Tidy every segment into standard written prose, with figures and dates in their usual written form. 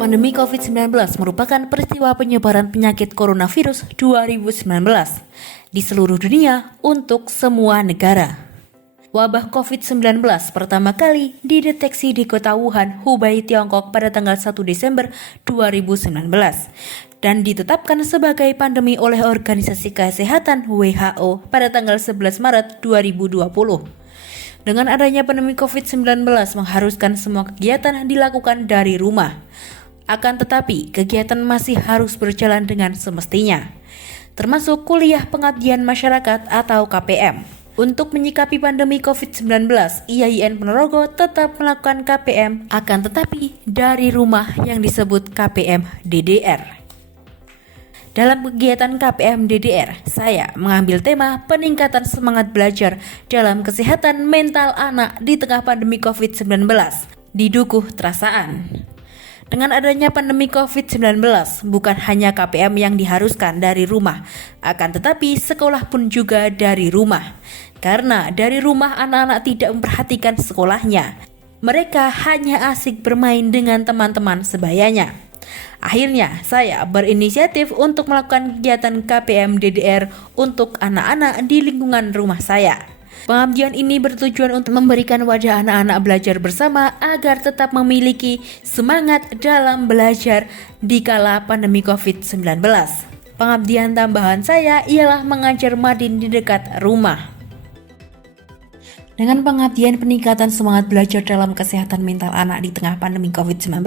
Pandemi COVID-19 merupakan peristiwa penyebaran penyakit coronavirus 2019 di seluruh dunia untuk semua negara. Wabah COVID-19 pertama kali dideteksi di kota Wuhan, Hubei, Tiongkok pada tanggal 1 Desember 2019 dan ditetapkan sebagai pandemi oleh Organisasi Kesehatan WHO pada tanggal 11 Maret 2020. Dengan adanya pandemi COVID-19 mengharuskan semua kegiatan dilakukan dari rumah. Akan tetapi, kegiatan masih harus berjalan dengan semestinya, termasuk kuliah pengabdian masyarakat atau KPM. Untuk menyikapi pandemi COVID-19, IAIN Ponorogo tetap melakukan KPM, akan tetapi dari rumah yang disebut KPM DDR. Dalam kegiatan KPM DDR, saya mengambil tema peningkatan semangat belajar dalam kesehatan mental anak di tengah pandemi COVID-19 di Dukuh Trasaan. Dengan adanya pandemi COVID-19, bukan hanya KPM yang diharuskan dari rumah, akan tetapi sekolah pun juga dari rumah. Karena dari rumah anak-anak tidak memperhatikan sekolahnya. Mereka hanya asik bermain dengan teman-teman sebayanya. Akhirnya, saya berinisiatif untuk melakukan kegiatan KPM DDR untuk anak-anak di lingkungan rumah saya. Pengabdian ini bertujuan untuk memberikan wadah anak-anak belajar bersama agar tetap memiliki semangat dalam belajar di kala pandemi COVID-19. Pengabdian tambahan saya ialah mengajar madin di dekat rumah. Dengan pengabdian peningkatan semangat belajar dalam kesehatan mental anak di tengah pandemi COVID-19,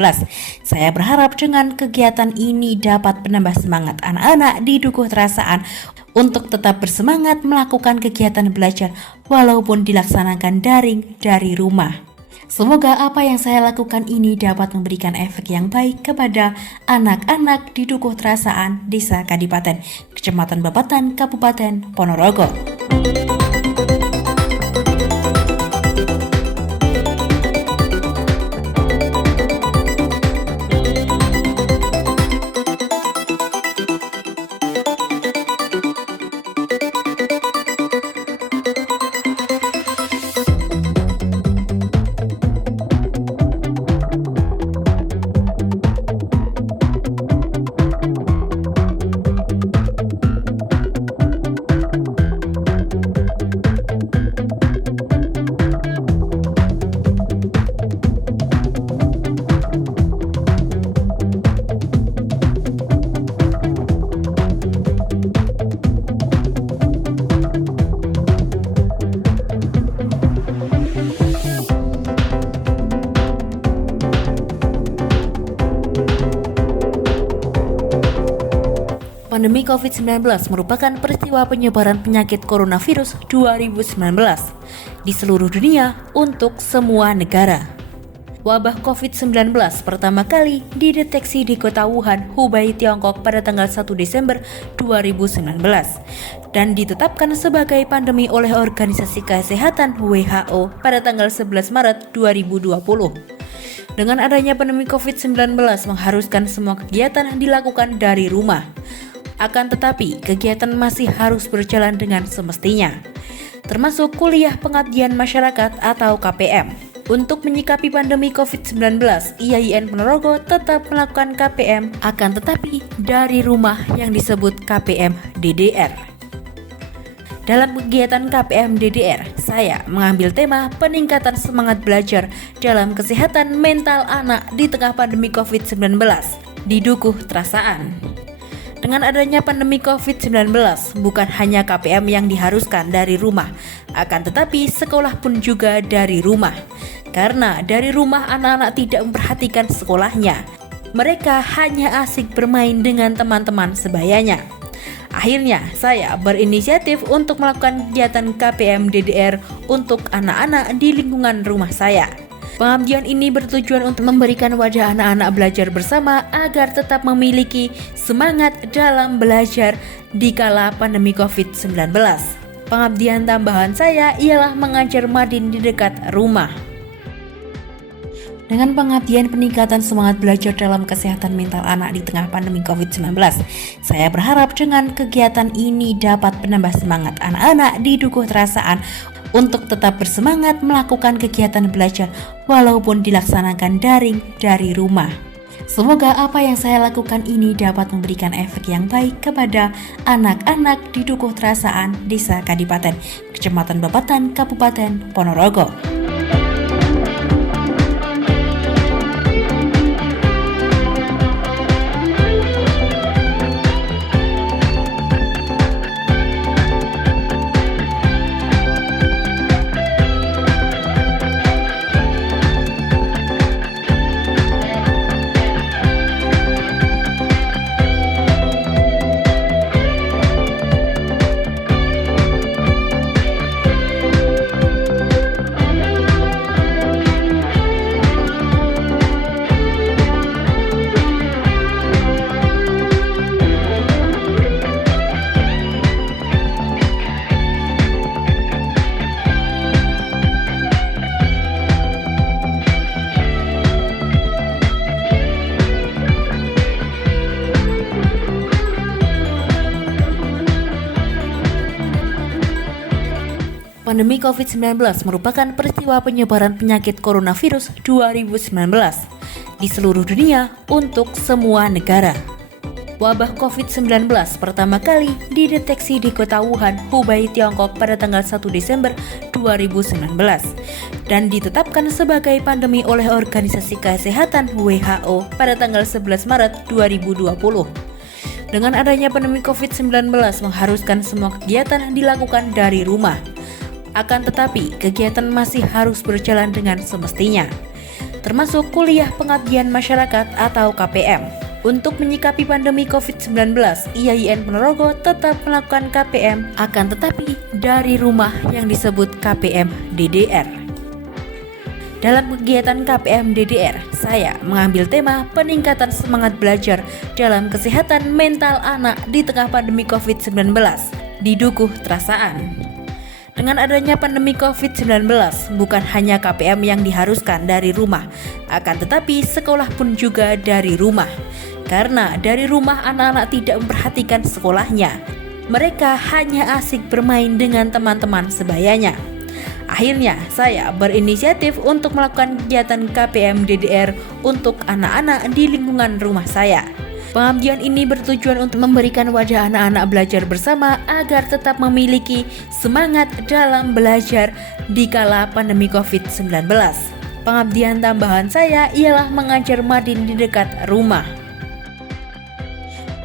saya berharap dengan kegiatan ini dapat menambah semangat anak-anak di Dukuh Trasaan untuk tetap bersemangat melakukan kegiatan belajar walaupun dilaksanakan daring dari rumah. Semoga apa yang saya lakukan ini dapat memberikan efek yang baik kepada anak-anak di Dukuh Trasaan, Desa Kadipaten, Kecamatan Babatan, Kabupaten Ponorogo. Pandemi COVID-19 merupakan peristiwa penyebaran penyakit coronavirus 2019 di seluruh dunia untuk semua negara. Wabah COVID-19 pertama kali dideteksi di kota Wuhan, Hubei, Tiongkok pada tanggal 1 Desember 2019 dan ditetapkan sebagai pandemi oleh Organisasi Kesehatan WHO pada tanggal 11 Maret 2020. Dengan adanya pandemi COVID-19 mengharuskan semua kegiatan dilakukan dari rumah. Akan tetapi, kegiatan masih harus berjalan dengan semestinya, termasuk kuliah pengabdian masyarakat atau KPM. Untuk menyikapi pandemi COVID-19, IAIN Ponorogo tetap melakukan KPM, akan tetapi dari rumah yang disebut KPM DDR. Dalam kegiatan KPM DDR, saya mengambil tema peningkatan semangat belajar dalam kesehatan mental anak di tengah pandemi COVID-19 di Dukuh Trasaan. Dengan adanya pandemi COVID-19, bukan hanya KPM yang diharuskan dari rumah, akan tetapi sekolah pun juga dari rumah. Karena dari rumah anak-anak tidak memperhatikan sekolahnya. Mereka hanya asik bermain dengan teman-teman sebayanya. Akhirnya, saya berinisiatif untuk melakukan kegiatan KPM DDR untuk anak-anak di lingkungan rumah saya. Pengabdian ini bertujuan untuk memberikan wadah anak-anak belajar bersama agar tetap memiliki semangat dalam belajar di kala pandemi COVID-19. Pengabdian tambahan saya ialah mengajar madin di dekat rumah. Dengan pengabdian peningkatan semangat belajar dalam kesehatan mental anak di tengah pandemi COVID-19, saya berharap dengan kegiatan ini dapat menambah semangat anak-anak di Dukuh Trasaan untuk tetap bersemangat melakukan kegiatan belajar walaupun dilaksanakan daring dari rumah. Semoga apa yang saya lakukan ini dapat memberikan efek yang baik kepada anak-anak di Dukuh Trasaan, Desa Kadipaten, Kecamatan Babatan, Kabupaten Ponorogo. Pandemi COVID-19 merupakan peristiwa penyebaran penyakit coronavirus 2019 di seluruh dunia untuk semua negara. Wabah COVID-19 pertama kali dideteksi di kota Wuhan, Hubei, Tiongkok pada tanggal 1 Desember 2019 dan ditetapkan sebagai pandemi oleh Organisasi Kesehatan WHO pada tanggal 11 Maret 2020. Dengan adanya pandemi COVID-19 mengharuskan semua kegiatan dilakukan dari rumah. Akan tetapi, kegiatan masih harus berjalan dengan semestinya, termasuk kuliah pengabdian masyarakat atau KPM. Untuk menyikapi pandemi COVID-19, IAIN Ponorogo tetap melakukan KPM, akan tetapi dari rumah yang disebut KPM DDR. Dalam kegiatan KPM DDR, saya mengambil tema peningkatan semangat belajar dalam kesehatan mental anak di tengah pandemi COVID-19 di Dukuh Trasaan. Dengan adanya pandemi COVID-19, bukan hanya KPM yang diharuskan dari rumah, akan tetapi sekolah pun juga dari rumah. Karena dari rumah anak-anak tidak memperhatikan sekolahnya. Mereka hanya asik bermain dengan teman-teman sebayanya. Akhirnya, saya berinisiatif untuk melakukan kegiatan KPM DDR untuk anak-anak di lingkungan rumah saya. Pengabdian ini bertujuan untuk memberikan wadah anak-anak belajar bersama agar tetap memiliki semangat dalam belajar di kala pandemi COVID-19. Pengabdian tambahan saya ialah mengajar madin di dekat rumah.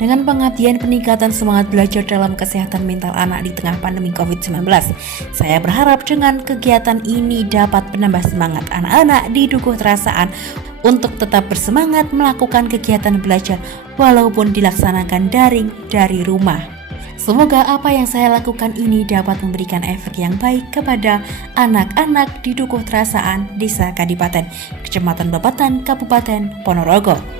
Dengan pengabdian peningkatan semangat belajar dalam kesehatan mental anak di tengah pandemi COVID-19, saya berharap dengan kegiatan ini dapat menambah semangat anak-anak di Dukuh Trasaan untuk tetap bersemangat melakukan kegiatan belajar walaupun dilaksanakan daring dari rumah. Semoga apa yang saya lakukan ini dapat memberikan efek yang baik kepada anak-anak di Dukuh Trasaan, Desa Kadipaten, Kecamatan Babatan, Kabupaten Ponorogo.